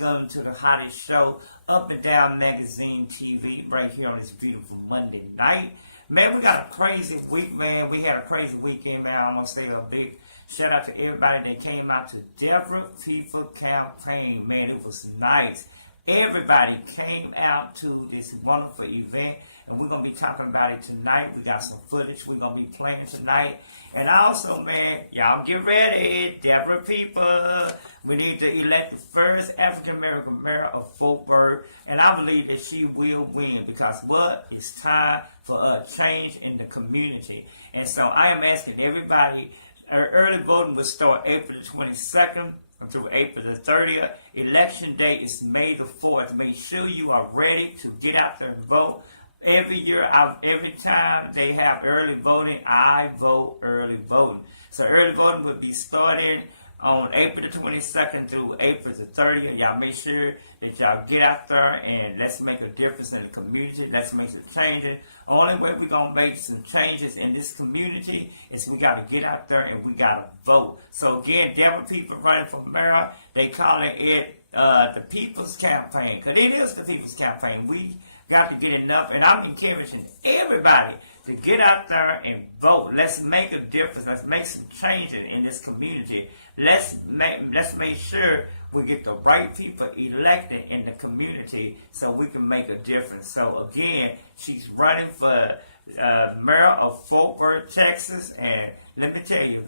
welcome to the hottest show, Up and Down Magazine TV, right here on this beautiful Monday night. Man, we got a crazy week, man. We had a crazy weekend, man. I'm going to say a big shout out to everybody that came out to Deborah People Campaign. Man, it was nice. Everybody came out to this wonderful event, and we're going to be talking about it tonight. We got some footage we're going to be playing tonight. And also, man, y'all get ready. Deborah People, we need to elect the first African-American mayor of Fort Worth, and I believe that she will win because what? It's time for a change in the community. And so I am asking everybody, early voting will start April the 22nd. Through April the 30th. Election day is May the 4th. Make sure you are ready to get out there and vote. Every year, every time they have early voting, I vote early voting. So early voting will be starting on April the 22nd through April the 30th. Y'all make sure that y'all get out there and let's make a difference in the community. Let's make some changes. Only way we're going to make some changes in this community is we got to get out there and we got to vote. So again, Deborah People running for mayor, they calling it the People's Campaign. Because it is the People's Campaign. We got to get enough. And I'm encouraging everybody to get out there and vote. Let's make a difference. Let's make some changes in this community. Let's make sure we get the right people elected in the community so we can make a difference. So again, she's running for mayor of Fort Worth, Texas. And let me tell you,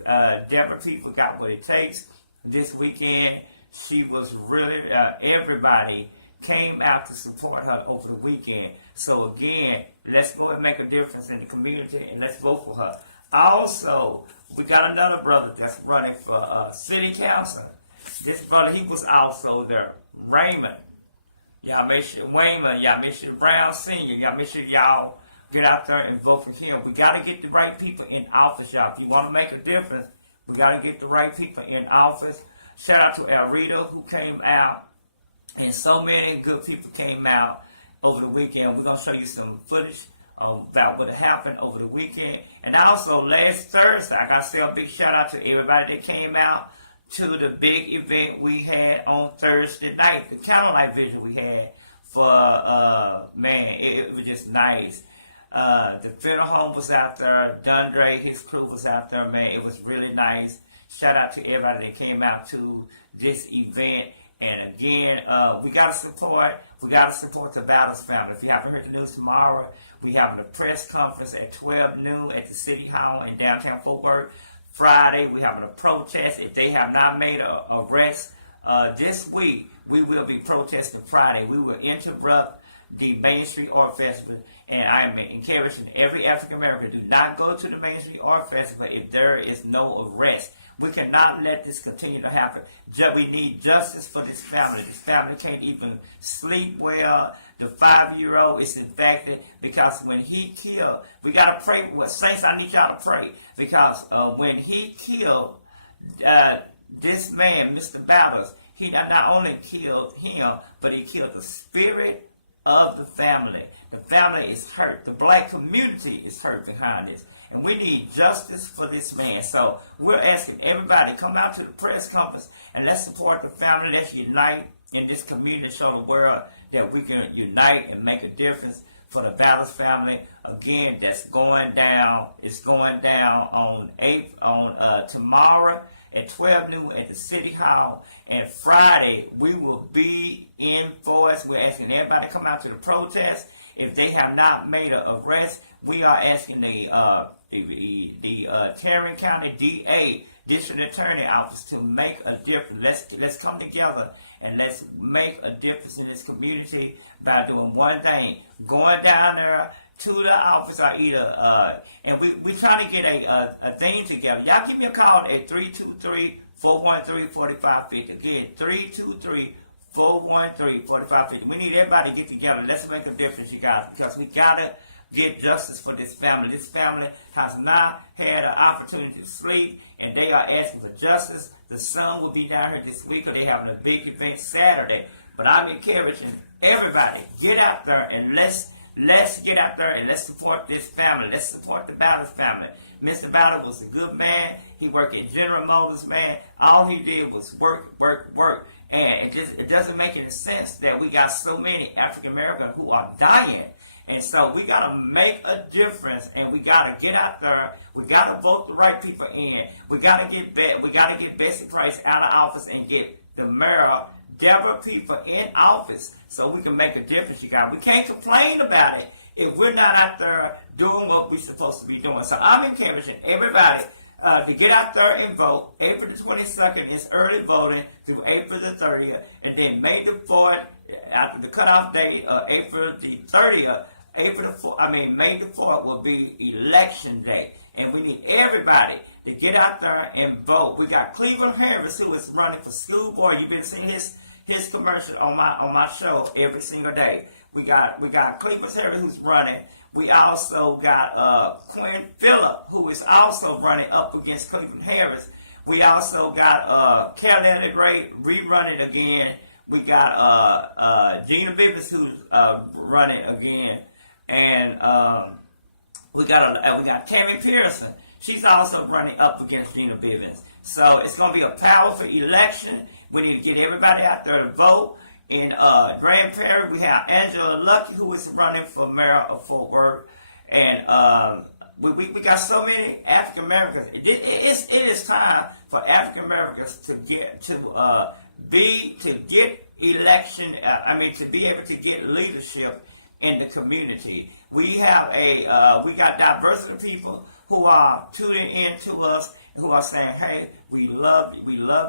Deborah People got what it takes. This weekend, she was really, everybody came out to support her over the weekend. So again, let's go and make a difference in the community and let's vote for her. Also, we got another brother that's running for city council. This brother, he was also there. Raymond. Y'all make sure, Wayman, y'all make sure Brown Sr., y'all make sure y'all get out there and vote for him. We got to get the right people in office, y'all. If you want to make a difference, we got to get the right people in office. Shout out to El Rito who came out. And so many good people came out over the weekend. We're going to show you some footage about what happened over the weekend. And also last Thursday, I got to say a big shout out to everybody that came out to the big event we had on Thursday night, the candlelight vigil we had for, man, it was just nice. The funeral home was out there. Dundre, his crew was out there, man. It was really nice. Shout out to everybody that came out to this event. And again, we gotta support the Battles family. If you haven't heard the news tomorrow, we having a press conference at 12 noon at the City Hall in downtown Fort Worth. Friday, we having a protest. If they have not made an arrest this week, we will be protesting Friday. We will interrupt the Main Street Art Festival, and I am encouraging every African American do not go to the Main Street Art Festival if there is no arrest. We cannot let this continue to happen. We need justice for this family. This family can't even sleep well. The 5-year-old is infected because when he killed, we got to pray. Well, Saints, I need y'all to pray because when he killed this man, Mr. Battles, he not only killed him, but he killed the spirit of the family. The family is hurt. The black community is hurt behind this. And we need justice for this man. So we're asking everybody to come out to the press conference and let's support the family. Let's unite in this community, show the world that we can unite and make a difference for the Battles family. Again, that's going down. It's going down on tomorrow at 12 noon at the City Hall. And Friday, we will be in force. We're asking everybody to come out to the protest. If they have not made an arrest, we are asking the Tarrant County DA, District Attorney Office, to make a difference. Let's come together and let's make a difference in this community by doing one thing: going down there to the office or either, and we try to get a thing together. Y'all give me a call at 323-413-4550. Again, 323-413-4550. We need everybody to get together. Let's make a difference, you guys, because we gotta get justice for this family. This family has not had an opportunity to sleep, and they are asking for justice. The sun will be down here this week, or they're having a big event Saturday. But I'm encouraging everybody, get out there and let's get out there and let's support this family. Let's support the Battles family. Mr. Battle was a good man. He worked at General Motors, man. All he did was work. And it doesn't make any sense that we got so many African Americans who are dying. And so we got to make a difference, and we got to get out there. We got to vote the right people in. We got to get Betsy Price out of office and get the mayor, Deborah people in office so we can make a difference, you guys. We can't complain about it if we're not out there doing what we're supposed to be doing. So I'm encouraging everybody to get out there and vote. April the 22nd is early voting through April the 30th. And then May the 4th, after the cutoff date of April the 30th, May the 4th will be election day. And we need everybody to get out there and vote. We got Cleveland Harris, who is running for school board. You've been seeing his commercial on my show every single day. We got Cleveland Harris who's running. We also got Quinn Phillip, who is also running up against Cleveland Harris. We also got Carolina Gray rerunning again. We got Gina Bibas, who's running again. And we got Tammy Pearson. She's also running up against Gina Bivens. So it's going to be a powerful election. We need to get everybody out there to vote. In Grand Prairie, we have Angela Lucky, who is running for mayor of Fort Worth. And we got so many African Americans. It is time for African Americans to be able to get leadership in the community. We got diversity of people who are tuning in to us, who are saying, hey, we love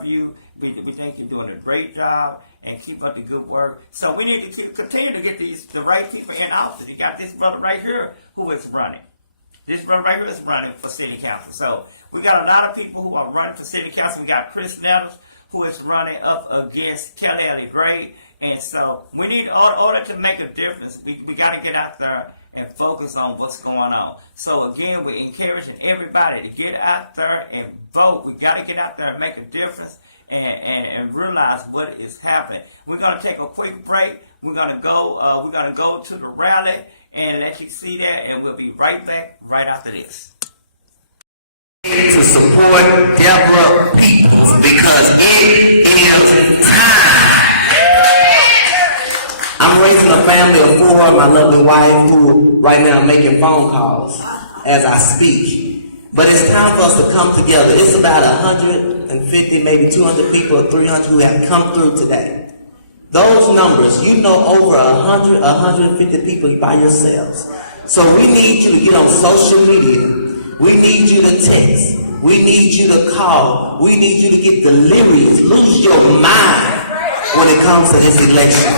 you. We think you're doing a great job, and keep up the good work. So we need to continue to get the right people in office. You got this brother right here who is running. This brother right here is running for city council. So we got a lot of people who are running for city council. We got Chris Nettles, who is running up against Kelly Gray. And so we need, in order to make a difference, we got to get out there and focus on what's going on. So again, we're encouraging everybody to get out there and vote. We got to get out there and make a difference and realize what is happening. We're going to take a quick break. We're going to go to the rally and let you see that, and we'll be right back right after this. To support Deborah Peoples because it is time. I'm raising a family of 4, my lovely wife, who right now are making phone calls as I speak. But it's time for us to come together. It's about 150, maybe 200 people or 300 who have come through today. Those numbers, over 100, 150 people by yourselves. So we need you to get on social media. We need you to text. We need you to call. We need you to get delirious. Lose your mind when it comes to this election.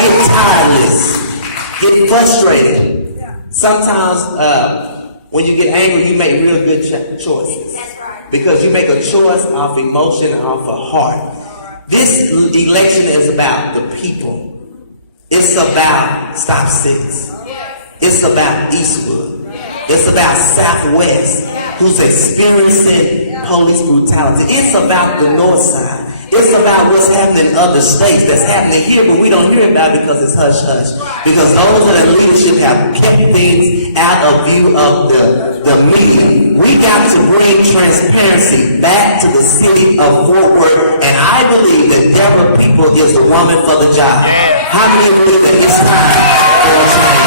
Get tireless. Get frustrated. Sometimes when you get angry, you make real good choices. Because you make a choice off emotion and off of heart. This election is about the people. It's about Stop 6. It's about Eastwood. It's about Southwest, who's experiencing police brutality. It's about the North Side. It's about what's happening in other states that's happening here, but we don't hear about it because it's hush-hush. Because those in the leadership have kept things out of view of the media. We got to bring transparency back to the city of Fort Worth, and I believe that Deborah Peoples is the woman for the job. How many believe that it's time for a change?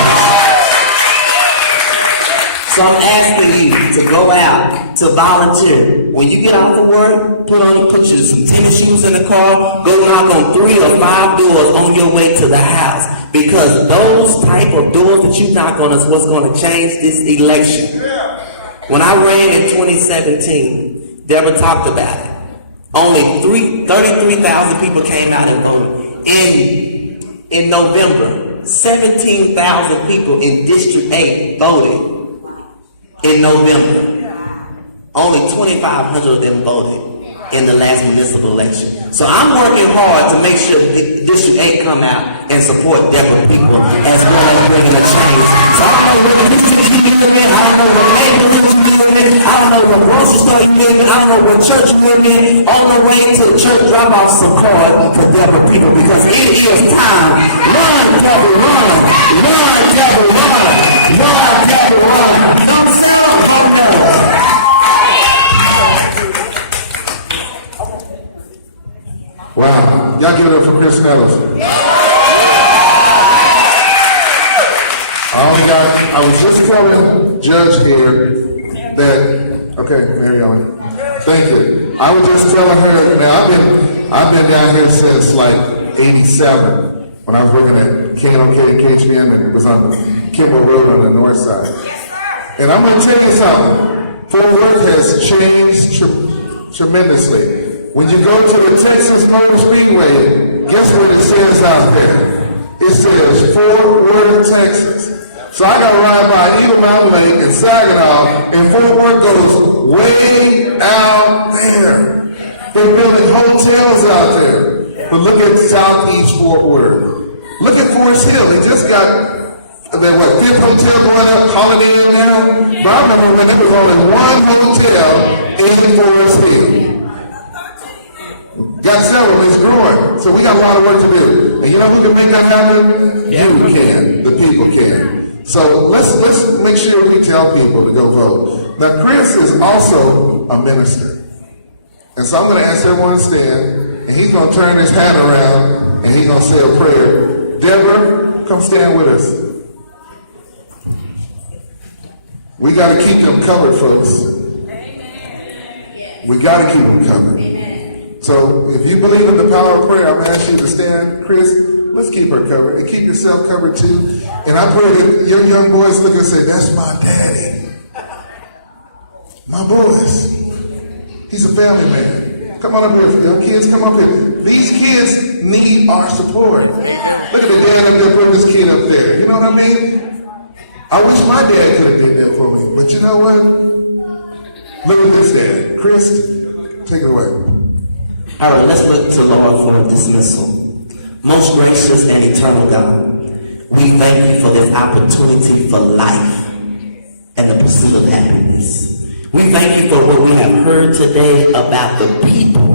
So I'm asking you to go out, to volunteer. When you get off of work, put some tennis shoes in the car, go knock on 3 or 5 doors on your way to the house. Because those type of doors that you knock on is what's going to change this election. When I ran in 2017, Deborah talked about it. Only 33,000 people came out and voted. In November, 17,000 people in District 8 voted. In November, only 2,500 of them voted in the last municipal election. So I'm working hard to make sure District 8 come out and support Deborah Peoples as well as bringing a change. So I don't know what the city you live in, I don't know what neighborhood you live in, I don't know what grocery store you live in, I don't know what church you live in. On the way to the church, drop off some card for Deborah Peoples because it is time. Run, Deborah, run! Run, Deborah, run! Run, Deborah, run! Chris Nettles? I was just telling Judge here that, okay, Mary Ellen, thank you. I was just telling her, now I've been down here since like 87 when I was working at KNOK and KHBM, and it was on the Kimball Road on the north side. And I'm going to tell you something. Fort Worth has changed tremendously. When you go to the Texas Motor Speedway, guess what it says out there? It says Fort Worth, Texas. So I got to ride by Eagle Mountain Lake and Saginaw, and Fort Worth goes way out there. They're building hotels out there. But look at Southeast Fort Worth. Look at Forest Hill. They just got that fifth hotel going up, Holiday Inn now. But I remember when there was only one hotel in Forest Hill. Got several, it's growing. So we got a lot of work to do. And you know who can make that happen? Yeah. You can. The people can. So let's make sure we tell people to go vote. Now Chris is also a minister. And so I'm going to ask everyone to stand, and he's going to turn his hat around, and he's going to say a prayer. Deborah, come stand with us. We got to keep them covered, folks. We got to keep them covered. So if you believe in the power of prayer, I'm going to ask you to stand. Chris, let's keep her covered, and keep yourself covered too. And I pray that your young boys look and say, that's my daddy. My boys. He's a family man. Come on up here, young kids, come up here. These kids need our support. Look at the dad up there putting this kid up there. You know what I mean? I wish my dad could have done that for me. But you know what? Look at this dad. Chris, take it away. All right, let's look to Lord for dismissal. Most gracious and eternal God, we thank you for this opportunity for life and the pursuit of happiness. We thank you for what we have heard today about the people,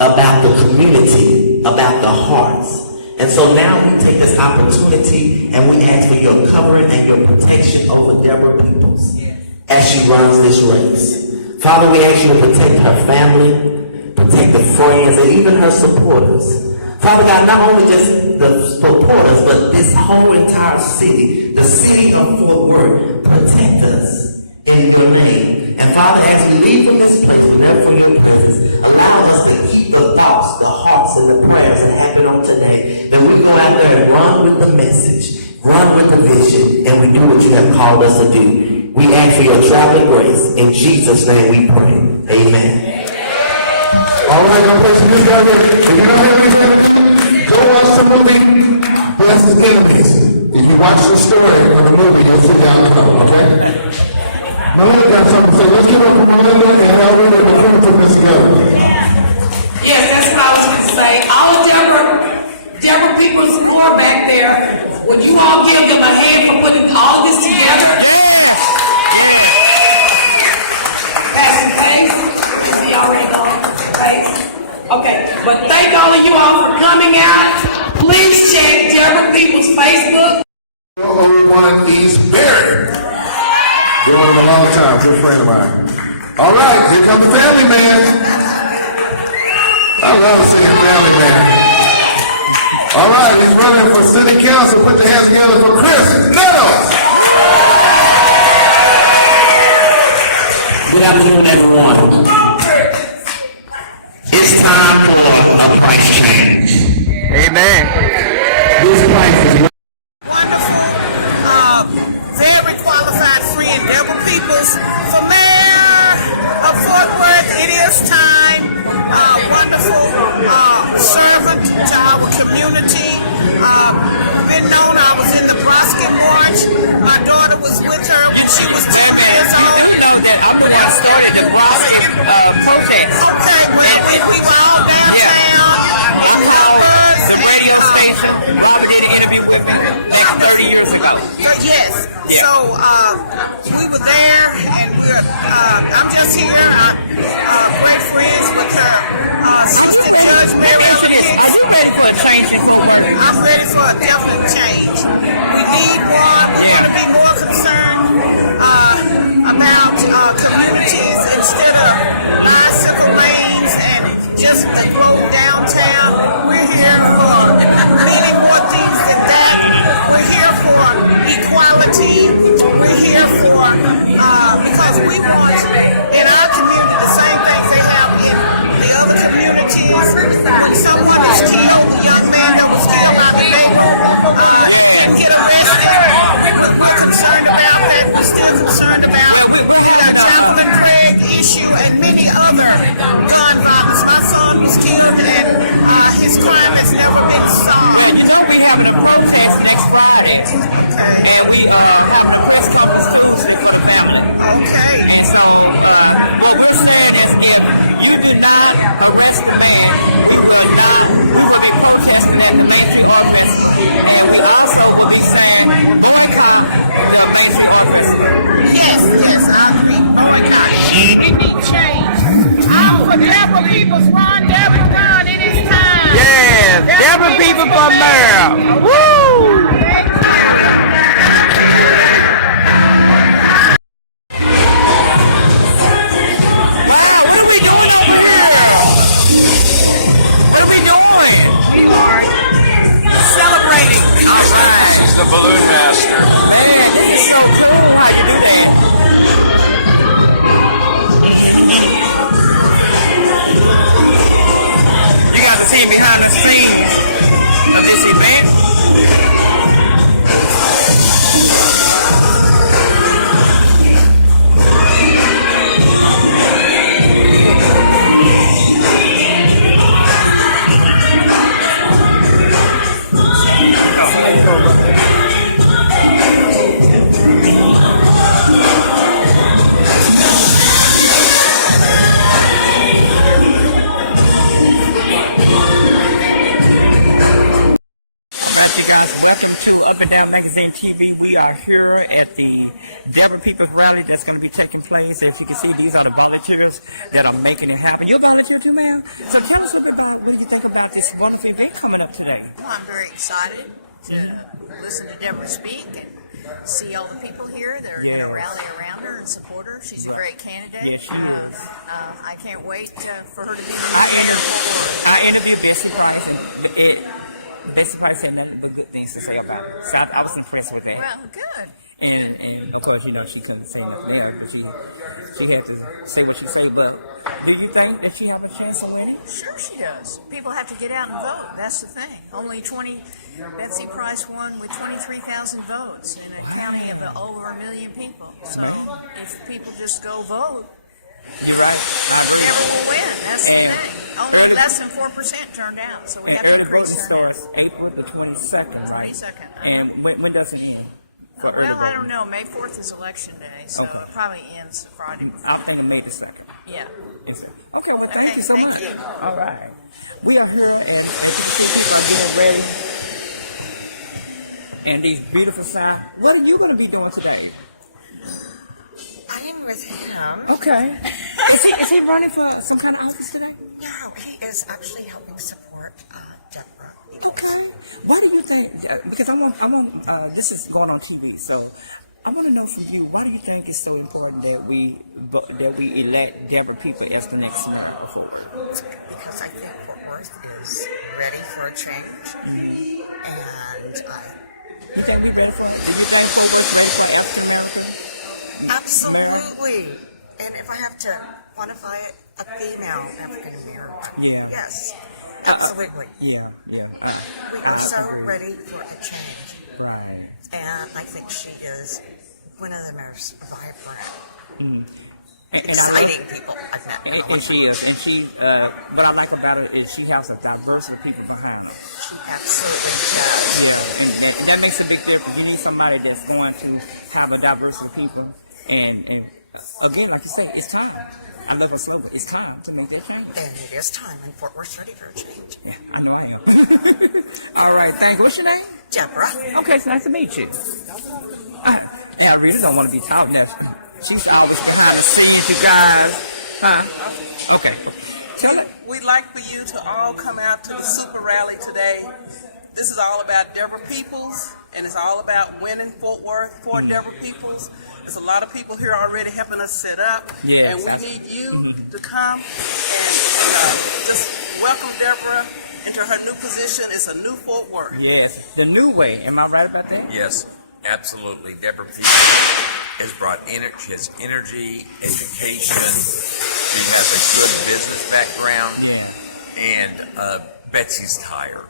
about the community, about the hearts. And so now we take this opportunity and we ask for your covering and your protection over Deborah Peoples as she runs this race. Father, we ask you to protect her family, protect the friends, and even her supporters. Father God, not only just the supporters, but this whole entire city, the city of Fort Worth, protect us in your name. And Father, as we leave from this place, but never from your presence, allow us to keep the thoughts, the hearts, and the prayers that happen on today, that we go out there and run with the message, run with the vision, and we do what you have called us to do. We ask for your traveling grace. In Jesus' name we pray. Amen. All right, I'm placing this guy here. If you don't have anything to do, go watch the movie Bless His Enemies. If you watch the story of the movie, you'll see the outcome, okay? Melinda got something to say. Let's give it up for Melinda and Helen and we're going to put this together. Yes, that's what I was going to say. All Deborah Peoples score back there. Would you all give them a hand for putting all this together? Pastor Pace, is he already gone? Pace? Okay, but thank all of you all for coming out. Please check Deborah Peoples' Facebook. One is buried. Been with him a long time, good friend of mine. All right, here comes the family man. I love seeing family man. All right, he's running for city council. Put your hands together for Chris Nettles. Good afternoon, everyone. It's time for a price change. Amen. This price is very qualified friend, Deborah Peoples, for mayor of Fort Worth. It is time. Wonderful servant to our community. Been known, I was in the Broskin March. My daughter was with her when she was 10 years old. I'm the one started the Broskin protest. Okay, well, we were all downtown. The radio station. Robert did an interview with me like 30 years ago. Yes. Yeah. So we were there, and I'm just here. Great friends with her assistant judge, Mary. Are you ready for a change in Fort Worth? I'm ready for a definite change. We need one. We're going to be more concerned about communities instead of bicycle lanes and just to go downtown. We're here community. We're here for, because we want in our community the same things they have in the other communities. When someone is killed, a young man that was killed by the neighbor didn't get arrested, we're concerned about that. We're still concerned about the Jacqueline Craig issue and many other gun violence. My son was killed and his crime has never been solved. And you know we having a protest next Friday. Okay. And we having a press conference Tuesday for the family. Okay. And so what we're saying is if you do not arrest the man, we will be protesting at the Macy office. And we also will be saying boycott the Macy office. Yes, I agree. Oh my God. It needs change. I'm for Deborah Peoples. Run, Deborah, run. It is time. Yes, Deborah people for mayor. Woo! She's the balloon master. Man, this is so cool how you do that. You got to see behind the scenes of this event. Magazine TV. We are here at the Deborah Peoples rally that's going to be taking place. As you can see, these are the volunteers that are making it happen. You're a volunteer too, ma'am? So tell us a little bit about what you think about this wonderful event coming up today. Well, I'm very excited to listen to Deborah speak and see all the people here that are going to rally around her and support her. She's a great candidate. Yes, she is. I can't wait for her to be I interviewed Bessie Price, and Bessie Price had nothing but good things to say about her. So I was impressed with that. Well, good. And of course, you know, she couldn't say nothing there, but she had to say what she said. But do you think that she have a chance of winning? Sure she does. People have to get out and vote. That's the thing. Betsy Price won with 23,000 votes in a county of over 1 million people. So if people just go vote, you're right. Deborah will win. That's the thing. Only less than 4% turned out, so we have to early voting increase starts April the 22nd, right? 22nd. And when does it end? Well, I don't know. May 4th is election day, so it probably ends Friday before. I'm thinking May the 2nd. Yeah. Okay, well, thank you so thank much. you. All right. We are here and getting ready. And these beautiful signs. What are you going to be doing today? I am with him. Okay. Is he running for some kind of office today? No, he is actually helping support Deborah. Okay. Why do you think? Because I want. This is going on TV, so I want to know from you. Why do you think it's so important that we elect Deborah Peoples as the next mayor? Because I think Fort Worth is ready for a change, and you think we're ready for it? Do you think Fort Worth is ready for African American? absolutely. And if I have to quantify it, a female African American. Yeah. Yes. Absolutely. Yeah. We are so ready for a change. Right. And I think she is one of the most vibrant, And exciting people I've met. And she is. And she, what I like about her is she has a diversity of people behind her. She absolutely does. Yeah. And that makes a big difference. You need somebody that's going to have a diversity of people. And again, like I said, it's time. I love her slogan. It's time to make that change. And it is time, and Fort Worth's ready for a change. Yeah, I know I am. All right, thank you. What's your name? Deborah. Okay, it's nice to meet you. I really don't want to be taught that. She's always behind the scenes, you guys. Huh? Okay. Tell it. We'd like for you to all come out to the super rally today. This is all about Deborah Peoples, and it's all about winning Fort Worth for Deborah Peoples. There's a lot of people here already helping us set up, Yes, and we need you to come and just welcome Deborah into her new position. It's a new Fort Worth. Yes, the new way. Am I right about that? Yes. Absolutely. Deborah Peterson has brought energy, education. She has a good business background. Yeah. And Betsy's tired.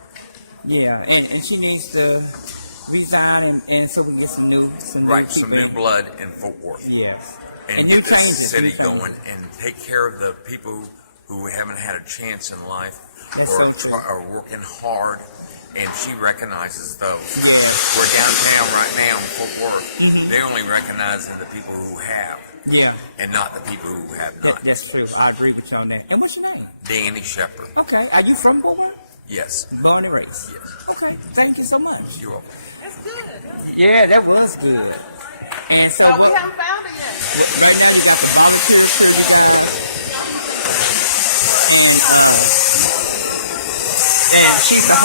Yeah, and she needs to resign and so we can get some new blood in Fort Worth. Yes. And new get this changes, city new changes. going and take care of the people who haven't had a chance in life That's or so true. are working hard. And she recognizes those. Yeah. We're downtown right now in Fort Worth. They're only recognizing the people who have. Yeah. And not the people who have not. That's true. I agree with you on that. And what's your name? Danny Shepherd. Okay. Are you from Fort Worth? Yes. Born and raised? Yes. Okay. Thank you so much. You're welcome. That's good. Yeah, that was good. And so No, we haven't found it yet. right now we got the yeah, she's not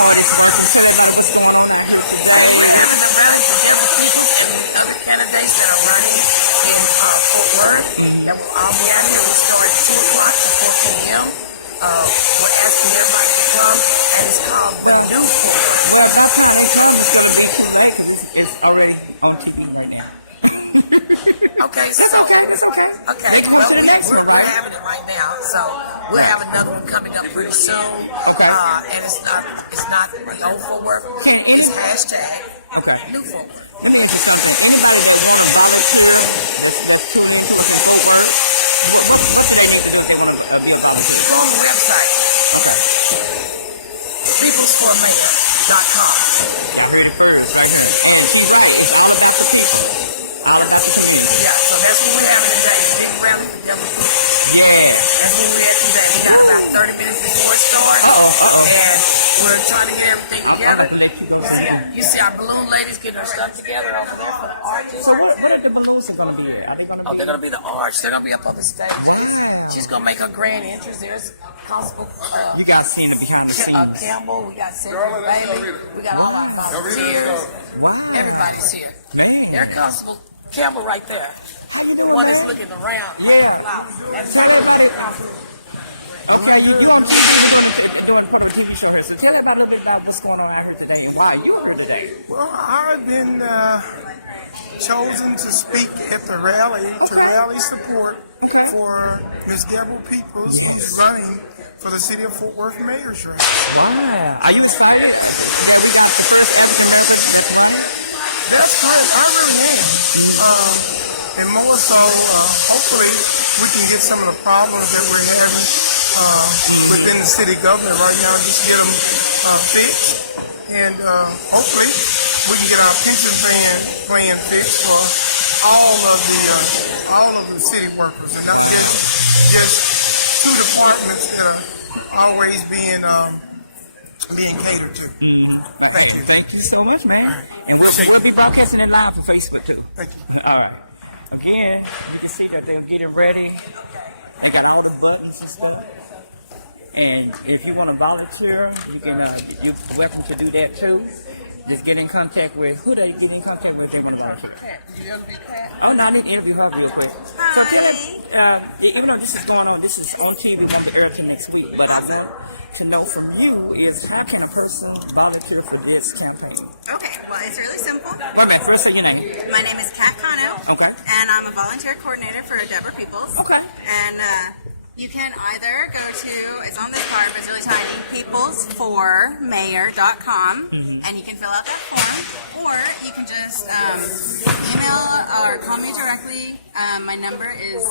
Other candidates that are running in Fort Worth, that will all be out here. We start at 2 o'clock to 4 p.m. We're asking everybody to come, and it's called The New Fort Worth. It's already on TV right now. Okay, so okay. Well, we're having it right now, so we'll have another one coming up pretty soon. And it's not the old Fort Worth. It's hashtag New Fort Worth. Let me ask you something. Anybody that want to volunteer, let's tune into the Fort Worth. Go on the website. peoplesformayor.com. Yeah, so that's what we're having today. Big rally for Deborah Peterson. Yeah. That's what we're at today. We got about 30 minutes before it starts. And we're trying to get everything together. You see our balloon ladies getting her stuff together over there for the arches. So what are the balloons going to be at? Are they going to be? Oh, they're going to be the arch. They're going to be up on the stage. She's going to make her grand entrance. There's Constable You got to see it behind the scenes. Campbell. We got Senator Bailey. We got all our volunteers. Wow. Everybody's here. Man. There's Constable Campbell right there. How you The doing? one that's looking around. Yeah. That's right there. Okay, you're doing part of the TV show here. So tell me about a little bit about what's going on out here today and why you're here today. Well, I've been chosen to speak at the rally to rally support for Ms. Deborah Peoples, who's running for the City of Fort Worth Mayor's race. Wow. Are you excited? That's great. I really am. And more so, hopefully, we can get some of the problems that we're having within the city government right now, just get them fixed. And hopefully, we can get our pension plan fixed for all of the city workers, and not just two departments that are always being catered to. Thank you. Thank you so much, man. All right. And we'll be broadcasting it live on Facebook too. Thank you. All right. Again, you can see that they're getting ready. They got all the buttons and stuff. And if you want to volunteer, you can. You're welcome to do that too. Just get in contact with who they get in contact with. If they want to volunteer. Oh no, I need to interview her real quick. So tell me, even though this is going on, this is on TV, going to air to next week. But I want to know from you is how can a person volunteer for this campaign? Okay, well, it's really simple. Wait a minute, first say your name. My name is Kat Cano. Okay. And I'm a volunteer coordinator for Deborah Peoples. Okay. And you can either go to, it's on this card, but it's really tiny, peoplesformayor.com, and you can fill out that form, or you can just email or call me directly. My number is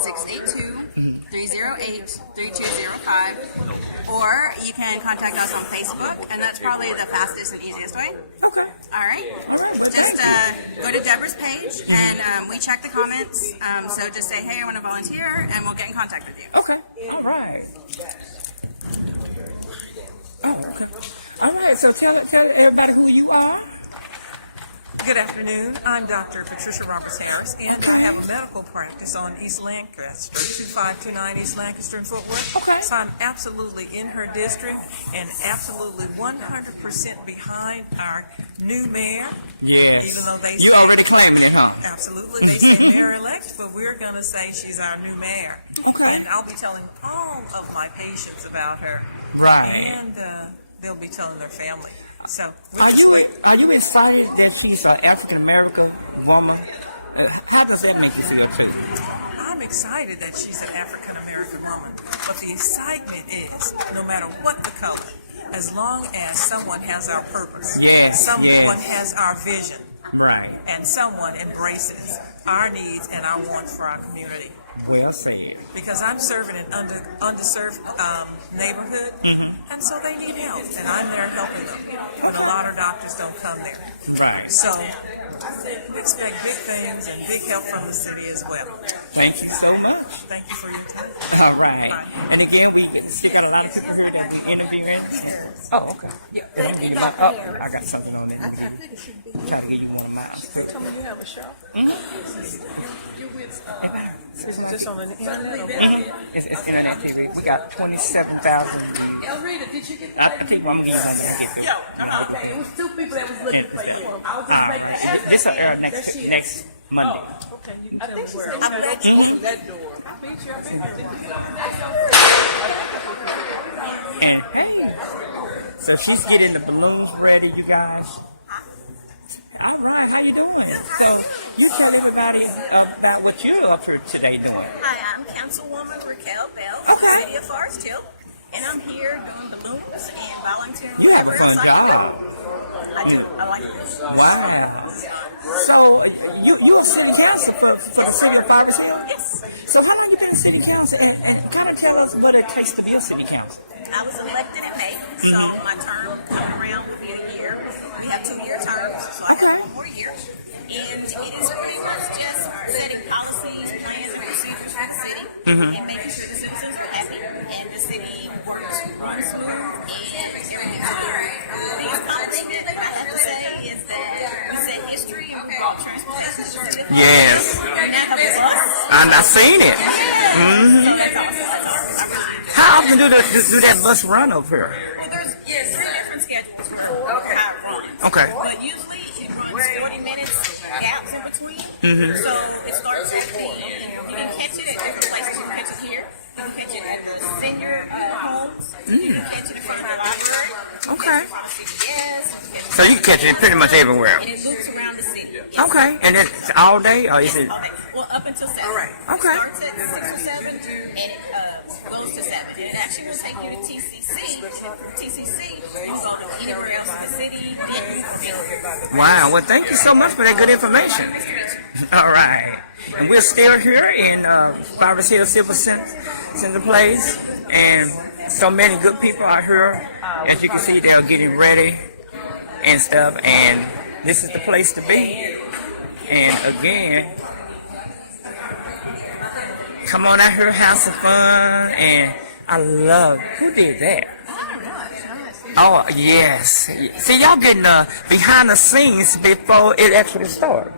682-308-3205, or you can contact us on Facebook, and that's probably the fastest and easiest way. Okay. All right. Just go to Deborah's page, and we check the comments. So just say, hey, I want to volunteer, and we'll get in contact with you. Okay. All right. Oh, okay. All right. So tell everybody who you are. Good afternoon. I'm Dr. Patricia Roberts-Harris, and I have a medical practice on East Lancaster, 2529 East Lancaster in Fort Worth. Okay. So I'm absolutely in her district and absolutely 100% behind our new mayor. Yes. Even though they You say, already claimed it, huh? Absolutely. They say mayor-elect, but we're going to say she's our new mayor. Okay. And I'll be telling all of my patients about her. Right. And they'll be telling their family. So Are you excited that she's an African American woman. How does that make you feel too? I'm excited that she's an African American woman, but the excitement is no matter what the color, as long as someone has our purpose, someone has our vision, Right. and someone embraces our needs and our wants for our community. Well said. Because I'm serving an underserved neighborhood, and so they need help, and I'm there helping them when a lot of doctors don't come there. Right. So we expect big things and big help from the city as well. Thank you so much. Thank you for your time. All right. And again, we still got a lot of people here that we interviewing. Oh, okay. I got something on there. Try to give you one of mine. Tell me you have a show. You with, is it just on the internet? It's internet TV. We got 27,000. Elrita, did you get the I think I'm getting it. Yo, okay, it was two people that was looking for you. I was just making sure. This will air next Monday. Oh, okay. I think she said open that door. I beat you. And hey, so she's getting the balloons ready, you guys. All right, how you doing? So you tell everybody about what you're up here today doing. Hi, I'm Councilwoman Raquel Bell from the City of Forest Hill, and I'm here doing balloons and volunteering You have a whatever fun else I can job. do. I do. I like it. Wow. So you're a city council for the city of Forest Hill? Yes. So how long you been in city council? And kind of tell us what it takes to be a city council. I was elected in May, so my term coming around will be a year. We have 2-year terms, so I have 1 more year. And it is pretty much just setting policies, plans, and procedures for the city, and making sure the citizens are happy, and the city works smooth, and everything's good. The accomplishment that I have to say is that we set history and we brought transportation to the city. Yes. And now have a bus. And I've seen it. So that's awesome. How often do that bus run over here? Well, there's 3 different schedules for how it runs. Okay. But usually it runs 40 minutes, gaps in between. So it starts at the, you can catch it at different places. You can catch it here. You can catch it at the senior homes. You can catch it in front of the library. Okay. Yes. So you can catch it pretty much everywhere. And it loops around the city. Yes. Okay. And then it's all day, or is it? Okay. Well, up until 7. All right. Okay. It starts at 6 or 7, and it goes to 7. And it actually will take you to TCC. From TCC, you can go to anywhere else in the city. Wow. Well, thank you so much for that good information. All right. And we're still here in Forest Hill Civic Center Place, and so many good people are here. As you can see, they're getting ready and stuff, and this is the place to be. And again, come on out here, have some fun, and I love, who did that? Oh, yes. See, y'all getting behind the scenes before it actually started.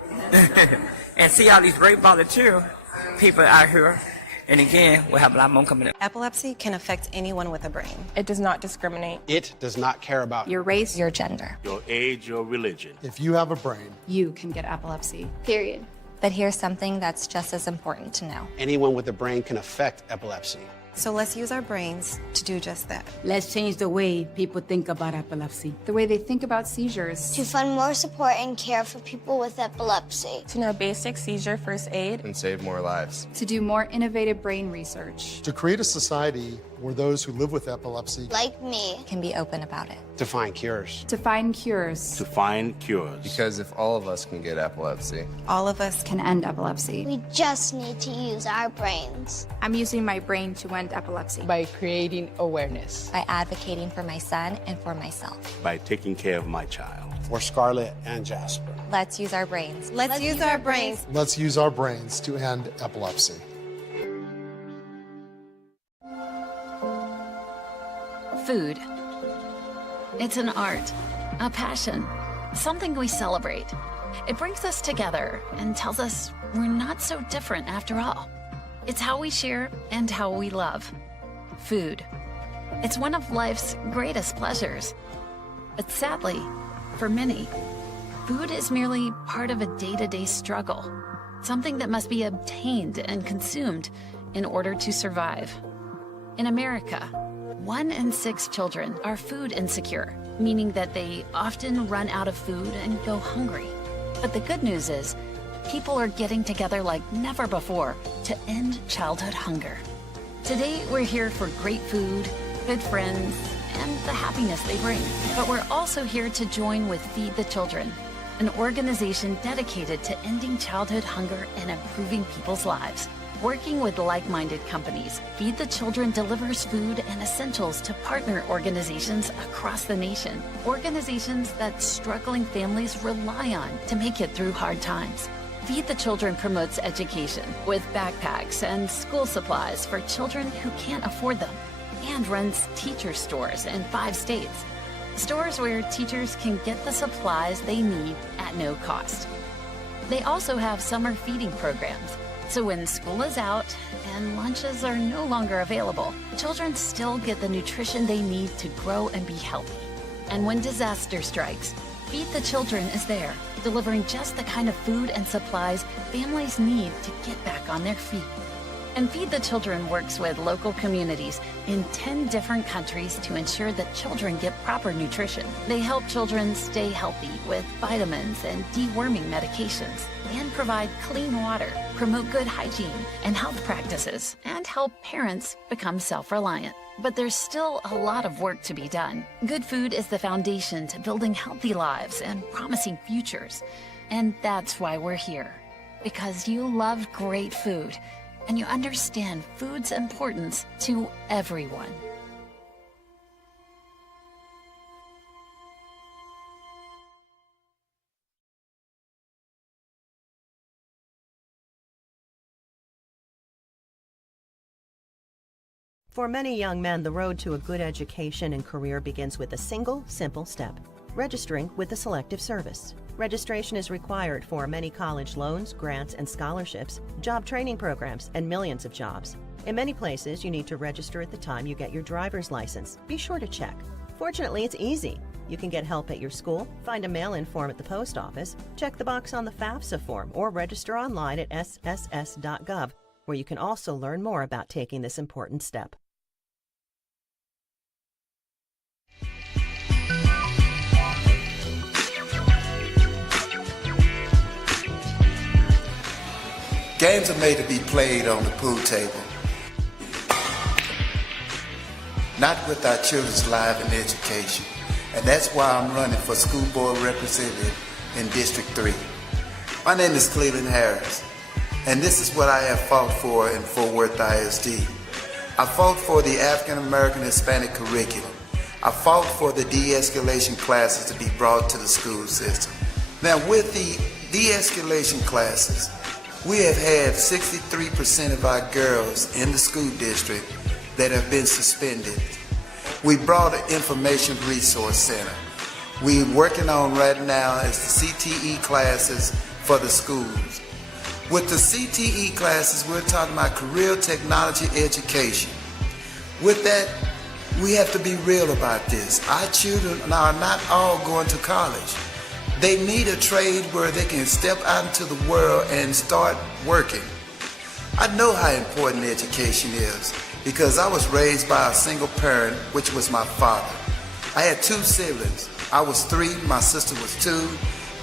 And see all these great volunteer people out here. And again, we'll have a lot more coming up. Epilepsy can affect anyone with a brain. It does not discriminate. It does not care about Your race, your gender. your age or religion. If you have a brain, You can get epilepsy. Period. But here's something that's just as important to know. Anyone with a brain can affect epilepsy. So let's use our brains to do just that. Let's change the way people think about epilepsy. The way they think about seizures. To fund more support and care for people with epilepsy. To know basic seizure first aid. And save more lives. To do more innovative brain research. to create a society where those who live with epilepsy Like me. Can be open about it. To find cures. To find cures. To find cures. Because if all of us can get epilepsy, All of us can end epilepsy. We just need to use our brains. I'm using my brain to end epilepsy. By creating awareness. By advocating for my son and for myself. By taking care of my child. For Scarlett and Jasper. Let's use our brains. Let's use our brains. let's use our brains to end epilepsy. Food. It's an art, a passion, something we celebrate. It brings us together and tells us we're not so different after all. It's how we share and how we love. Food. It's one of life's greatest pleasures. But sadly, for many, food is merely part of a day-to-day struggle, something that must be obtained and consumed in order to survive. In America, 1 in 6 children are food insecure, meaning that they often run out of food and go hungry. But the good news is, people are getting together like never before to end childhood hunger. Today, we're here for great food, good friends, and the happiness they bring. But we're also here to join with Feed the Children, an organization dedicated to ending childhood hunger and improving people's lives. Working with like-minded companies, Feed the Children delivers food and essentials to partner organizations across the nation. Organizations that struggling families rely on to make it through hard times. Feed the Children promotes education with backpacks and school supplies for children who can't afford them, and runs teacher stores in 5 states. Stores where teachers can get the supplies they need at no cost. They also have summer feeding programs, so when school is out and lunches are no longer available, children still get the nutrition they need to grow and be healthy. And when disaster strikes, Feed the Children is there, delivering just the kind of food and supplies families need to get back on their feet. And Feed the Children works with local communities in 10 different countries to ensure that children get proper nutrition. They help children stay healthy with vitamins and deworming medications, and provide clean water, promote good hygiene and health practices, and help parents become self-reliant. But there's still a lot of work to be done. Good food is the foundation to building healthy lives and promising futures. And that's why we're here. Because you love great food, and you understand food's importance to everyone. For many young men, the road to a good education and career begins with a single, simple step: registering with the Selective Service. Registration is required for many college loans, grants, and scholarships, job training programs, and millions of jobs. In many places, you need to register at the time you get your driver's license. Be sure to check. Fortunately, it's easy. You can get help at your school, find a mail-in form at the post office, check the box on the FAFSA form, or register online at sss.gov, where you can also learn more about taking this important step. Games are made to be played on the pool table, not with our children's life and education. And that's why I'm running for school board representative in District 3. My name is Cleveland Harris, and this is what I have fought for in Fort Worth ISD. I fought for the African American Hispanic curriculum. I fought for the de-escalation classes to be brought to the school system. Now, with the de-escalation classes, we have had 63% of our girls in the school district that have been suspended. We brought an information resource center. We're working on right now is the CTE classes for the schools. With the CTE classes, we're talking about career technology education. With that, we have to be real about this. Our children are not all going to college. They need a trade where they can step out into the world and start working. I know how important education is because I was raised by a single parent, which was my father. I had 2 siblings. I was 3, my sister was 2,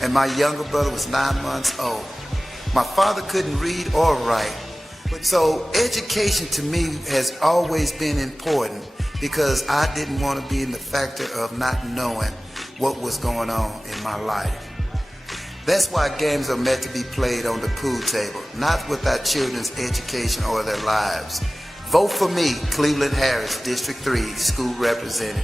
and my younger brother was 9 months old. My father couldn't read or write. So education to me has always been important because I didn't want to be in the factor of not knowing what was going on in my life. That's why games are meant to be played on the pool table, not with our children's education or their lives. Vote for me, Cleveland Harris, District 3, School Representative.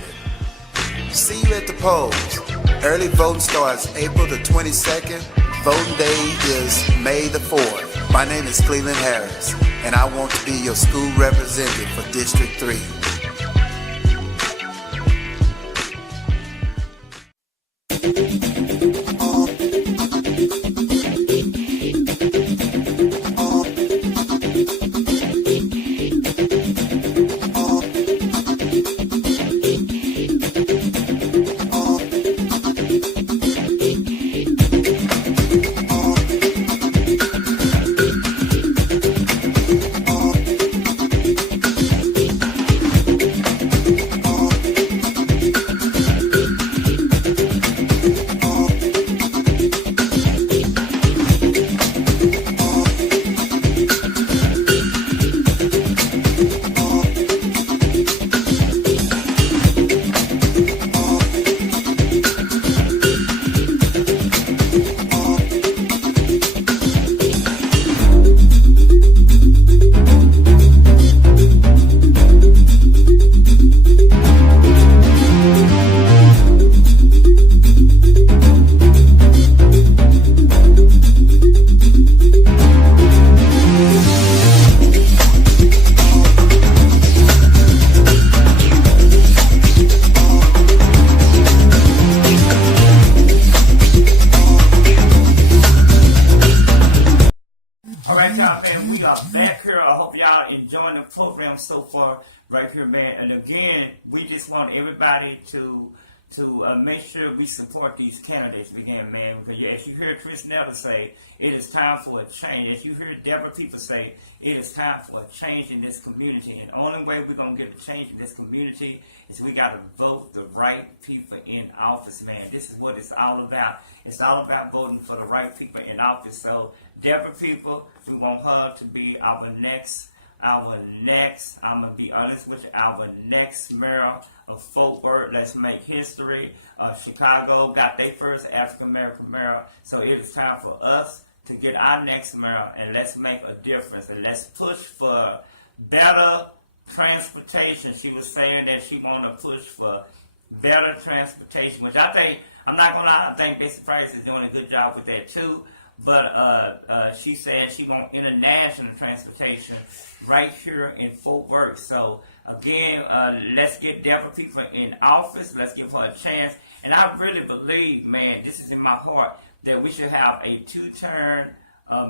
See you at the polls. Early voting starts April the 22nd. Voting day is May the 4th. My name is Cleveland Harris, and I want to be your school representative for District 3. right, y'all, man. We are back here. I hope y'all enjoying the program so far right here, man. And again, we just want everybody to make sure we support these candidates again, man. Because as you hear Chris Nelson say, it is time for a change. As you hear Deborah people say, it is time for a change in this community. And the only way we're going to get a change in this community is we got to vote the right people in office, man. This is what it's all about. It's all about voting for the right people in office. So, Deborah people, we want her to be our next, I'm going to be honest with you, our next mayor of Fort Worth. Let's make history. Chicago got their first African-American mayor, so it is time for us to get our next mayor, and let's make a difference, and let's push for better transportation. She was saying that she want to push for better transportation, which I think, I'm not going to lie, I think Betsy Price is doing a good job with that too. But she said she wants international transportation right here in Fort Worth. So again, let's get Deborah people in office. Let's give her a chance. And I really believe, man, this is in my heart, that we should have a two-term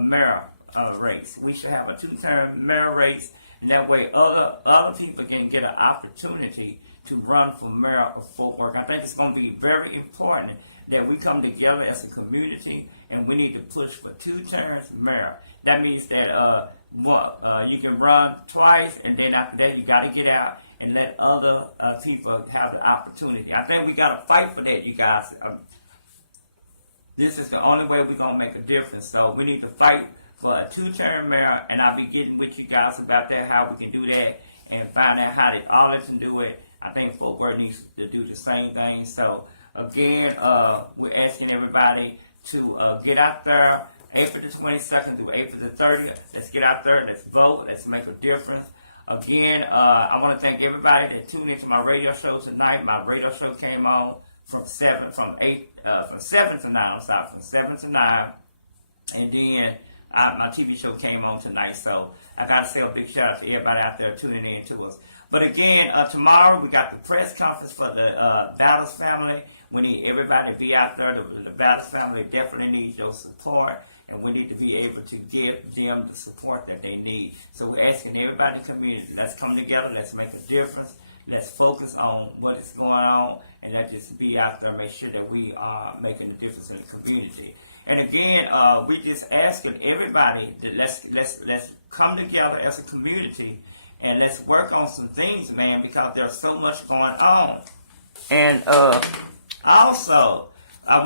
mayor race. We should have a two-term mayor race, and that way other people can get an opportunity to run for mayor of Fort Worth. I think it's going to be very important that we come together as a community, and we need to push for 2 terms mayor. That means that you can run twice, and then after that you got to get out and let other people have the opportunity. I think we got to fight for that, you guys. This is the only way we're going to make a difference. So we need to fight for a 2-term mayor, and I'll be getting with you guys about that, how we can do that, and find out how the others can do it. I think Fort Worth needs to do the same thing. So again, we're asking everybody to get out there April the 22nd through April the 30th. Let's get out there, let's vote, let's make a difference. Again, I want to thank everybody that tuned into my radio show tonight. My radio show came on from 7 to 9, and then my TV show came on tonight. So I got to say a big shout out to everybody out there tuning in to us. But again, tomorrow we got the press conference for the Ballas family. We need everybody to be out there. The Ballas family definitely needs your support, and we need to be able to give them the support that they need. So we're asking everybody in the community, let's come together, let's make a difference, let's focus on what is going on, and let's just be out there and make sure that we are making a difference in the community. And again, we just asking everybody that let's come together as a community, and let's work on some things, man, because there's so much going on. And also,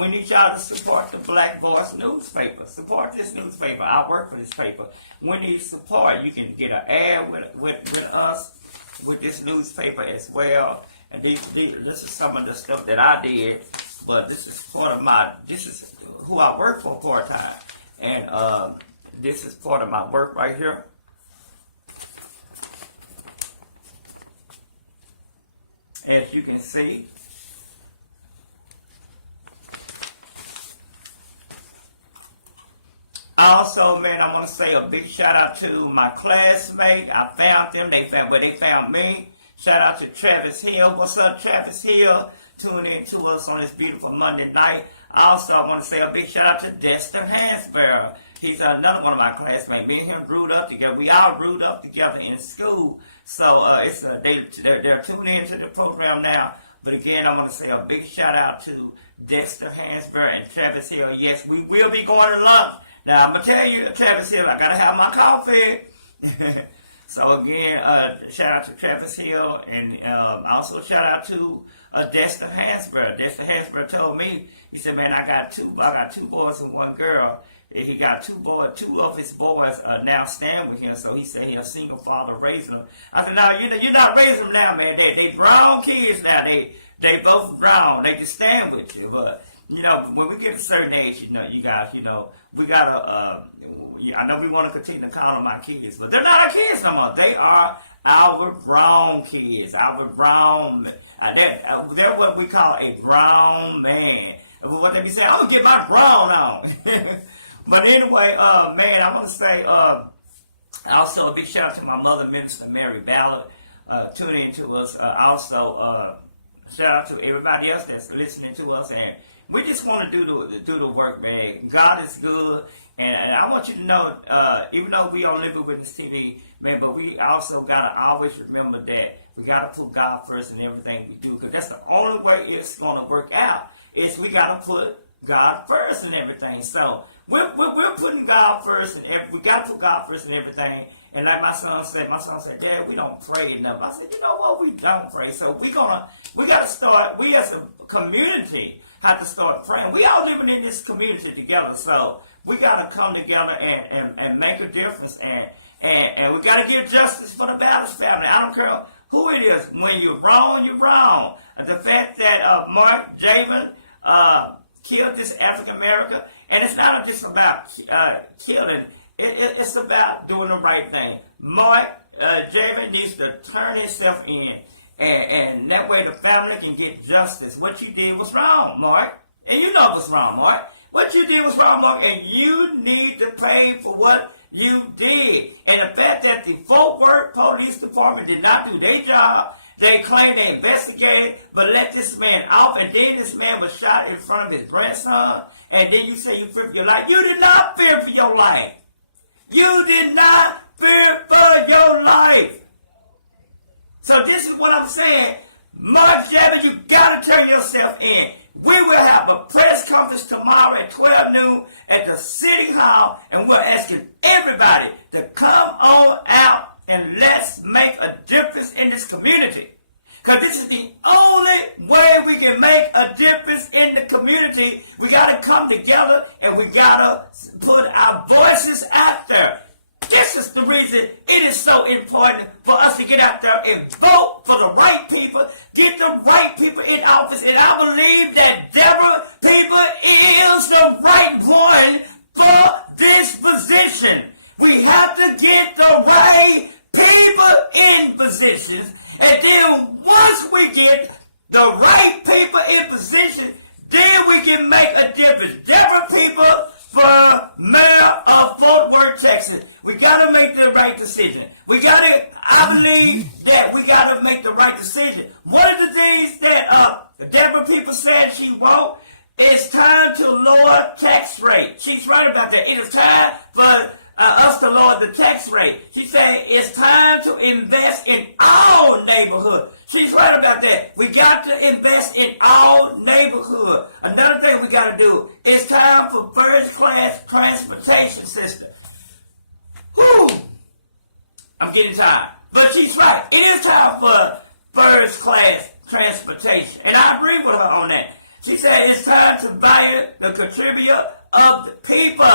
we need y'all to support the Black Voice newspaper. Support this newspaper. I work for this paper. We need support. You can get an ad with us, with this newspaper as well. And this is some of the stuff that I did, but this is this is who I work for part-time. And this is part of my work right here. As you can see, also, man, I want to say a big shout out to my classmate. I found them. They found me. Shout out to Travis Hill. What's up, Travis Hill? Tuning in to us on this beautiful Monday night. Also, I want to say a big shout out to Dexter Hansborough. He's another one of my classmates. Me and him brewed up together. We all brewed up together in school. So they're tuning into the program now. But again, I want to say a big shout out to Dexter Hansborough and Travis Hill. Yes, we will be going to lunch. Now, I'm going to tell you, Travis Hill, I got to have my coffee. So again, shout out to Travis Hill, and also shout out to Dexter Hansborough. Dexter Hansborough told me, he said, man, I got two boys and one girl. He got two of his boys now stand with him, so he said he's a single father raising them. I said, no, you're not raising them now, man. They grown kids now. They both grown. They can stand with you. But, you know, when we get to a certain age, you guys, we got to, I know we want to continue to call them our kids, but they're not our kids no more. They are our grown kids, our grown, they're what we call a grown man. What they be saying, I'm going to get my grown on. But anyway, man, I want to say also a big shout out to my mother, Minister Mary Ballard, tuning in to us. Also, shout out to everybody else that's listening to us, we just want to do the work, man. God is good, and I want you to know, even though we on Living Witness TV, man, but we also gotta always remember that we gotta put God first in everything we do, because that's the only way it's gonna work out. Is we gotta put God first in everything. So we're putting God first, and we gotta put God first in everything. And like my son said, Dad, we don't pray enough. I said, you know what, we don't pray. So we gotta start. We as a community have to start praying. We all living in this community together, so we gotta come together and make a difference. And we gotta get justice for the Baptist family. I don't care who it is. When you're wrong, you're wrong. The fact that Mark Javen killed this African American, and it's not just about killing. It's about doing the right thing. Mark Javen needs to turn himself in, and that way the family can get justice. What you did was wrong, Mark. And you know what's wrong, Mark. What you did was wrong, Mark, and you need to pay for what you did. And the fact that the Fort Worth Police Department did not do their job, they claim they investigated, but let this man off, and then this man was shot in front of his grandson, and then you say you fear for your life. You did not fear for your life. You did not fear for your life. So this is what I'm saying. Mark Javen, you got to turn yourself in. We will have a press conference tomorrow at 12 noon at the City Hall, and we're asking everybody to come on out and let's make a difference in this community. Because this is the only way we can make a difference in the community. We got to come together and we got to put our voices out there. This is the reason it is so important for us to get out there and vote for the right people, get the right people in office. And I believe that Deborah People is the right one for this position. We have to get the right people in positions. And then once we get the right people in position, then we can make a difference. Different people for mayor of Fort Worth, Texas. We got to make the right decision. I believe that we got to make the right decision. One of the things that Deborah People said she wrote, it's time to lower tax rate. She's right about that. It is time for us to lower the tax rate. She said it's time to invest in all neighborhoods. She's right about that. We got to invest in all neighborhoods. Another thing we got to do, it's time for first-class transportation system. Whew. I'm getting tired. But she's right. It is time for first-class transportation. And I agree with her on that. She said it's time to buy the contributor of the people.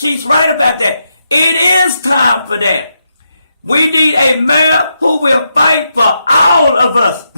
She's right about that. It is time for that. We need a mayor who will fight for all of us.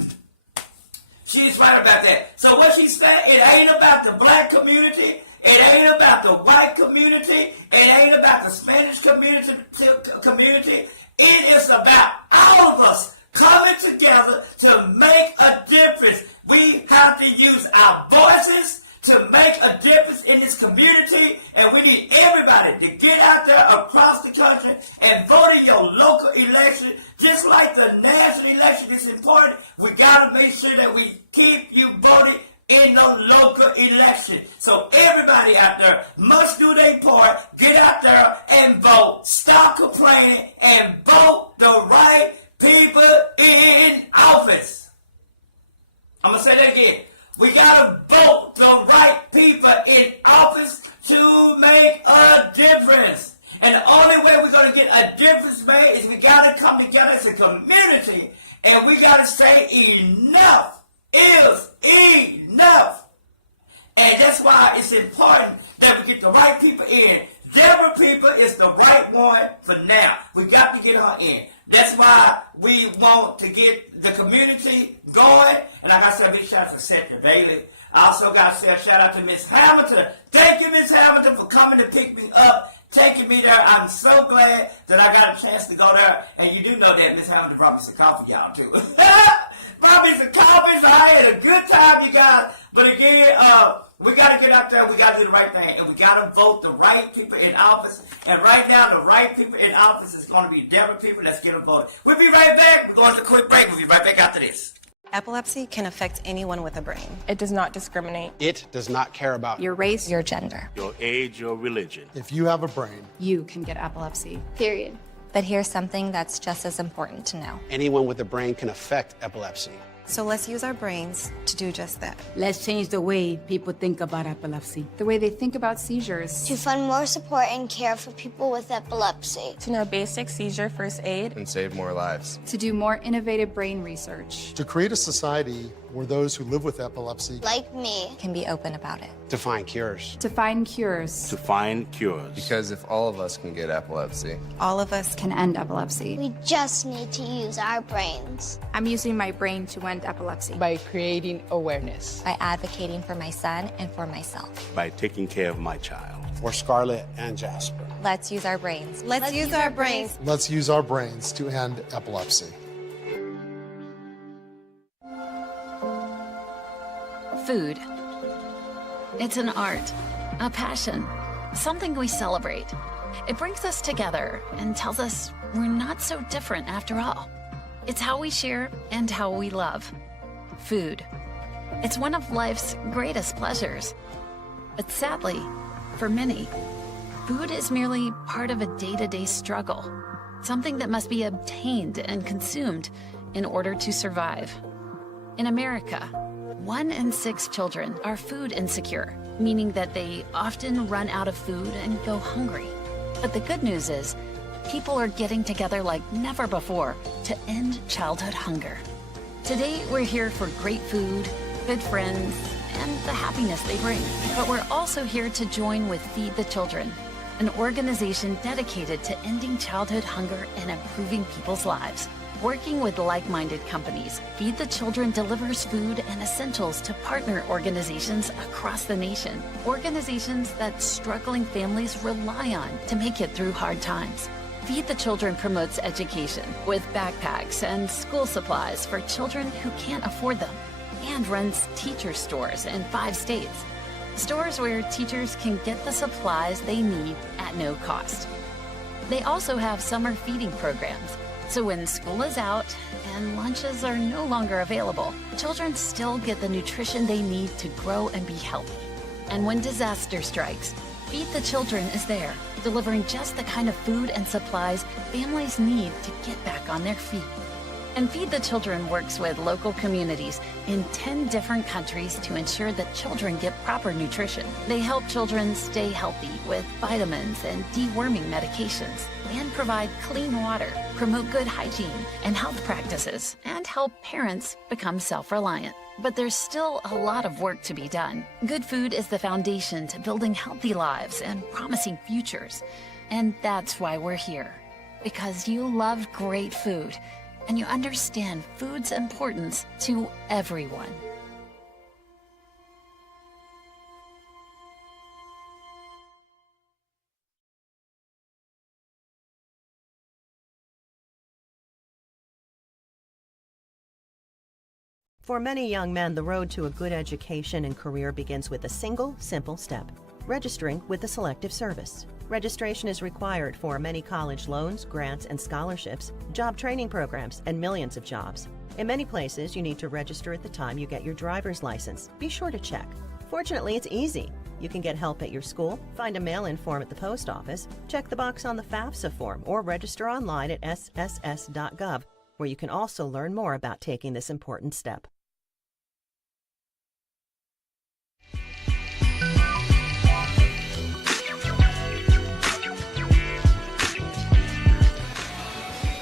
She's right about that. So what she's saying, it ain't about the black community. It ain't about the white community. It ain't about the Spanish community. It is about all of us coming together to make a difference. We have to use our voices to make a difference in this community, and we need everybody to get out there across the country and vote in your local election. Just like the national election is important, we got to make sure that we keep you voting in the local election. So everybody out there must do their part. Get out there and vote. Stop complaining and vote the right people in office. I'm going to say that again. We got to vote the right people in office to make a difference. And the only way we're going to get a difference made is we got to come together as a community, and we got to say enough is enough. And that's why it's important that we get the right people in. Deborah People is the right one for now. We got to get her in. That's why we want to get the community going. And like I said, big shout out to Seth Daly. I also got to say a shout out to Miss Hamilton. Thank you, Miss Hamilton, for coming to pick me up, taking me there. I'm so glad that I got a chance to go there. And you do know that Miss Hamilton brought me some coffee, y'all, too. Brought me some coffee, so I had a good time, you guys. But again, we got to get out there. We got to do the right thing. And we got to vote the right people in office. And right now, the right people in office is going to be Deborah People. Let's get them voted. We'll be right back. We're going to a quick break. We'll be right back after this. Epilepsy can affect anyone with a brain. It does not discriminate. It does not care about Your race, your gender. your age, your religion. If you have a brain, You can get epilepsy. Period. But here's something that's just as important to know. Anyone with a brain can affect epilepsy. So let's use our brains to do just that. Let's change the way people think about epilepsy. The way they think about seizures. To fund more support and care for people with epilepsy. To know basic seizure first aid. And save more lives. To do more innovative brain research. to create a society where those who live with epilepsy Like me. Can be open about it. To find cures. To find cures. To find cures. Because if all of us can get epilepsy, All of us. Can end epilepsy. We just need to use our brains. I'm using my brain to end epilepsy. By creating awareness. By advocating for my son and for myself. By taking care of my child. For Scarlett and Jasper. Let's use our brains. Let's use our brains. Let's use our brains to end epilepsy. Food. It's an art, a passion, something we celebrate. It brings us together and tells us we're not so different after all. It's how we share and how we love. Food. It's one of life's greatest pleasures. But sadly, for many, food is merely part of a day-to-day struggle, something that must be obtained and consumed in order to survive. In America, 1 in 6 children are food insecure, meaning that they often run out of food and go hungry. But the good news is, people are getting together like never before to end childhood hunger. Today, we're here for great food, good friends, and the happiness they bring. But we're also here to join with Feed the Children, an organization dedicated to ending childhood hunger and improving people's lives. Working with like-minded companies, Feed the Children delivers food and essentials to partner organizations across the nation. Organizations that struggling families rely on to make it through hard times. Feed the Children promotes education with backpacks and school supplies for children who can't afford them, and runs teacher stores in 5 states. Stores where teachers can get the supplies they need at no cost. They also have summer feeding programs, so when school is out and lunches are no longer available, children still get the nutrition they need to grow and be healthy. And when disaster strikes, Feed the Children is there, delivering just the kind of food and supplies families need to get back on their feet. And Feed the Children works with local communities in 10 different countries to ensure that children get proper nutrition. They help children stay healthy with vitamins and deworming medications, and provide clean water, promote good hygiene and health practices, and help parents become self-reliant. But there's still a lot of work to be done. Good food is the foundation to building healthy lives and promising futures. And that's why we're here. Because you love great food, and you understand food's importance to everyone. For many young men, the road to a good education and career begins with a single, simple step: registering with the Selective Service. Registration is required for many college loans, grants, and scholarships, job training programs, and millions of jobs. In many places, you need to register at the time you get your driver's license. Be sure to check. Fortunately, it's easy. You can get help at your school, find a mail-in form at the post office, check the box on the FAFSA form, or register online at sss.gov, where you can also learn more about taking this important step.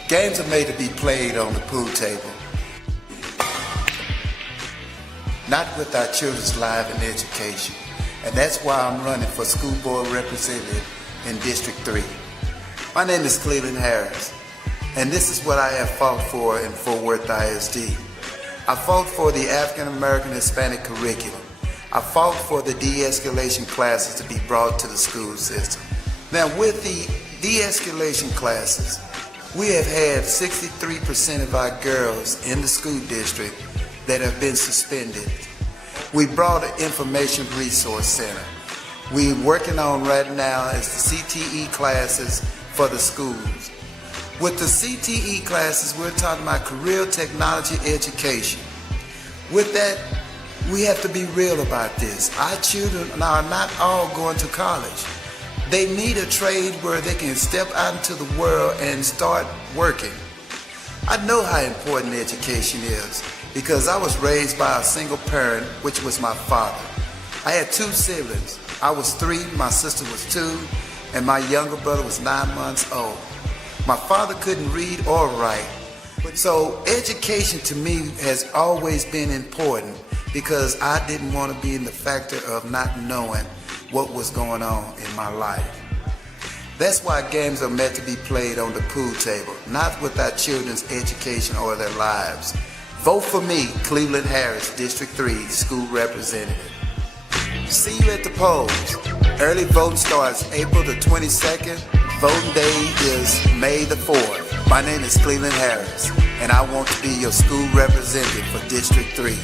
Games are made to be played on the pool table, not with our children's life and education. And that's why I'm running for school board representative in District 3. My name is Cleveland Harris, and this is what I have fought for in Fort Worth ISD. I fought for the African American Hispanic curriculum. I fought for the de-escalation classes to be brought to the school system. Now, with the de-escalation classes, we have had 63% of our girls in the school district that have been suspended. We brought an information resource center. We're working on right now is the CTE classes for the schools. With the CTE classes, we're talking about career technology education. With that, we have to be real about this. Our children are not all going to college. They need a trade where they can step out into the world and start working. I know how important education is because I was raised by a single parent, which was my father. I had 2 siblings. I was 3, my sister was 2, and my younger brother was 9 months old. My father couldn't read or write. So education to me has always been important because I didn't want to be in the factor of not knowing what was going on in my life. That's why games are meant to be played on the pool table, not with our children's education or their lives. Vote for me, Cleveland Harris, District 3, School Representative. See you at the polls. Early voting starts April the 22nd. Voting day is May the 4th. My name is Cleveland Harris, and I want to be your school representative for District 3.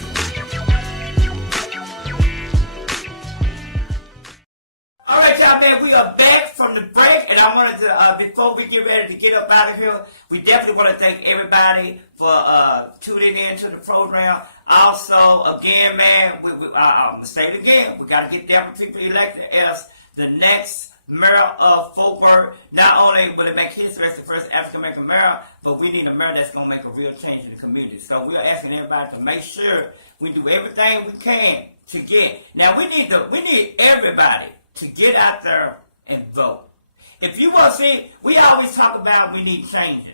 All right, y'all, man, we are back from the break, and I wanted to, before we get ready to get up out of here, we definitely want to thank everybody for tuning in to the program. Also, again, man, I'm going to say it again, we got to get different people elected as the next mayor of Fort Worth. Not only will it make history as the first African-American mayor, but we need a mayor that's going to make a real change in the community. So we're asking everybody to make sure we do everything we can to get. Now, we need everybody to get out there and vote. If you want to see, we always talk about we need changes.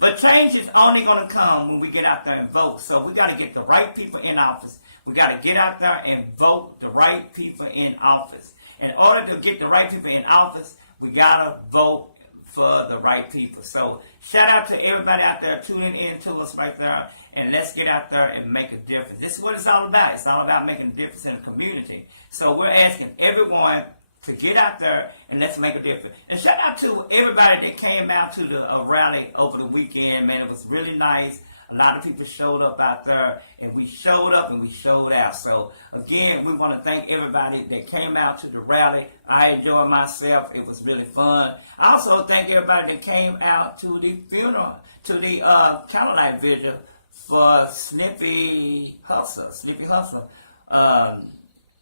But change is only going to come when we get out there and vote. So we got to get the right people in office. We got to get out there and vote the right people in office. In order to get the right people in office, we got to vote for the right people. So shout out to everybody out there tuning in to us right there. And let's get out there and make a difference. This is what it's all about. It's all about making a difference in the community. So we're asking everyone to get out there and let's make a difference. And shout out to everybody that came out to the rally over the weekend, man. It was really nice. A lot of people showed up out there, and we showed up and we showed out. So, again, we want to thank everybody that came out to the rally. I enjoyed myself. It was really fun. I also thank everybody that came out to the funeral, to the candlelight vigil for Snippy Hustle.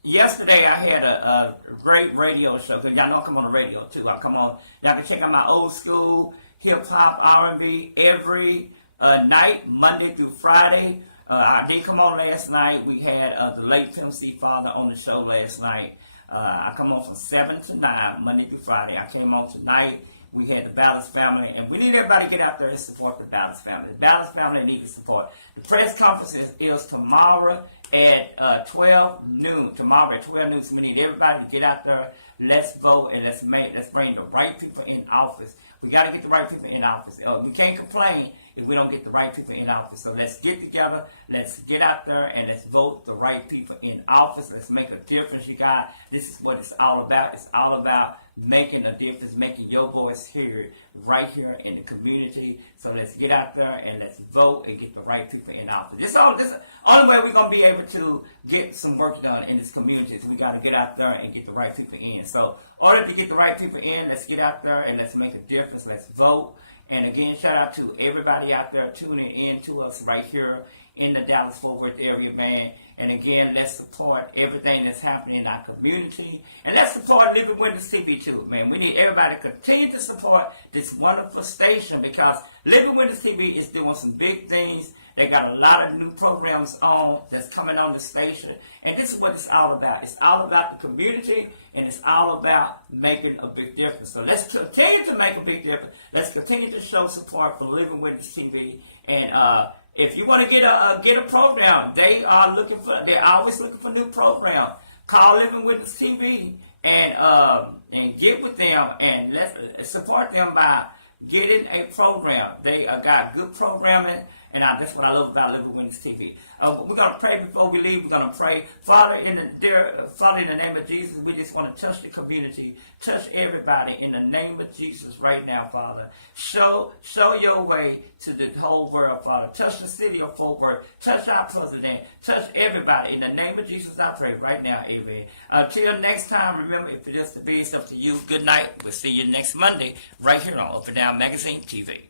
Yesterday I had a great radio show. Cause y'all know I come on the radio too. I come on. Y'all can check out my old school hip hop R&B every night, Monday through Friday. I did come on last night. We had the late Tim C. Father on the show last night. I come on from 7 to 9, Monday through Friday. I came on tonight. We had the Ballas family, and we need everybody to get out there and support the Ballas family. The Ballas family needs support. The press conference is tomorrow at 12 noon. Tomorrow at 12 noon, so we need everybody to get out there. Let's vote, and let's bring the right people in office. We got to get the right people in office. We can't complain if we don't get the right people in office. So let's get together, let's get out there, and let's vote the right people in office. Let's make a difference, you guys. This is what it's all about. It's all about making a difference, making your voice heard right here in the community. So let's get out there and let's vote and get the right people in office. This is the only way we're going to be able to get some work done in this community. So we got to get out there and get the right people in. So in order to get the right people in, let's get out there and let's make a difference. Let's vote. And again, shout out to everybody out there tuning in to us right here in the Dallas-Fort Worth area, man. And again, let's support everything that's happening in our community. And let's support Living Witness TV too, man. We need everybody to continue to support this wonderful station because Living Witness TV is doing some big things. They got a lot of new programs on that's coming on the station. And this is what it's all about. It's all about the community, and it's all about making a big difference. So let's continue to make a big difference. Let's continue to show support for Living Witness TV. And if you want to get a program, they're always looking for new programs. Call Living Witness TV and get with them and let's support them by getting a program. They got good programming. And that's what I love about Living Witness TV. We're going to pray before we leave. We're going to pray. Father, in the name of Jesus, we just want to touch the community, touch everybody in the name of Jesus right now, Father. Show your way to the whole world, Father. Touch the city of Fort Worth. Touch our president. Touch everybody. In the name of Jesus, I pray right now, amen. Until next time, remember, if it is to be, it's up to you. Good night. We'll see you next Monday right here on Up and Down Magazine TV.